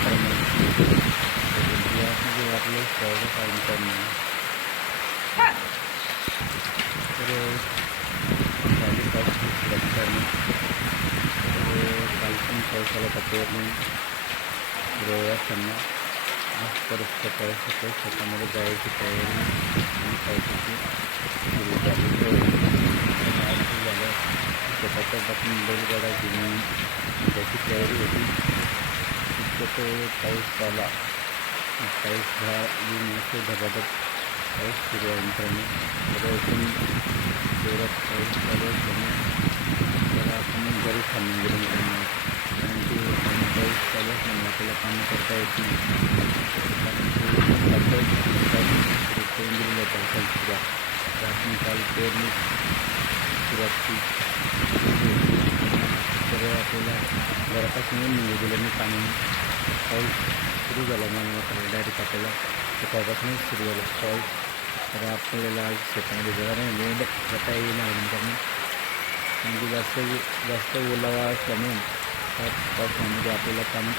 मित्रांनो यामध्ये आपलं स्वागत आहे तर झाली पाऊस सुरू तर काल पण पाऊस आला होता असताना आज परत सकाळी सकाळी शेतामध्ये जायची तयारी आणि पावसाची सुरू झाली शेताच्या बातमी बैलगाडा घेऊन त्याची तयारी होती तितकं पाऊस आला पाऊस हा येऊन असं धबाधब. पाऊस सुरू आहे मित्रांनो. तर एकदम जोरात पाऊस चालू असल्याने त्याला आपण घरी थांबून गेलो मित्रांनो. कारण की पाऊस चालू असल्यामुळे आपल्याला कामं करता येत नाही. कारण की पावसाळ्यात करून दिलेलं आहे सुद्धा तर आपण काल पेरणी सुरुवात केली. तर आपल्याला घरापासून निघू दिलं मी पाणी पाऊस सुरू झाला म्हणून आपल्याला डायरेक्ट आपल्याला सकाळपासूनच सुरू झाला पाऊस तर आपल्याला आज शेतामध्ये जरा नाही वेळ जाता येईल कारण कारण की जास्त जास्त ओलावा असल्यामुळे त्या पावसामध्ये आपल्याला काम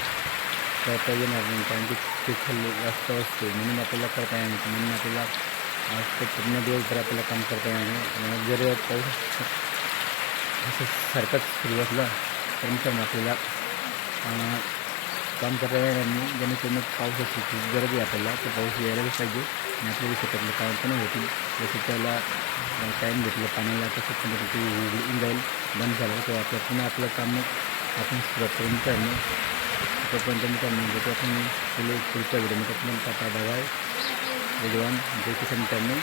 करता येणार नाही कारण की चिखल जास्त असतो म्हणून आपल्याला करता येणार नाही म्हणून आपल्याला आज ते पूर्ण दिवसभर आपल्याला काम करता येणार नाही जर पाऊस असं सारखाच सुरू असला तर मित्रांनो आपल्याला काम करता येणार जेणेकरून पावसाची खूप गरज आहे आपल्याला. तर पाऊस यायलाच पाहिजे आणि आपल्याला शेतातलं काम पण होतील जसं त्याला टाईम भेटलं पाण्याला तसं पण ते उघडून जाईल बंद झालं. तर आपलं पुन्हा आपलं काम आपण सुरुवात करून मित्रांनो तोपर्यंत मित्रांनो भेटू आपण फुले पुढच्या व्हिडिओमध्ये पण टाटा बाय विद्वान जय किसान मित्रांनो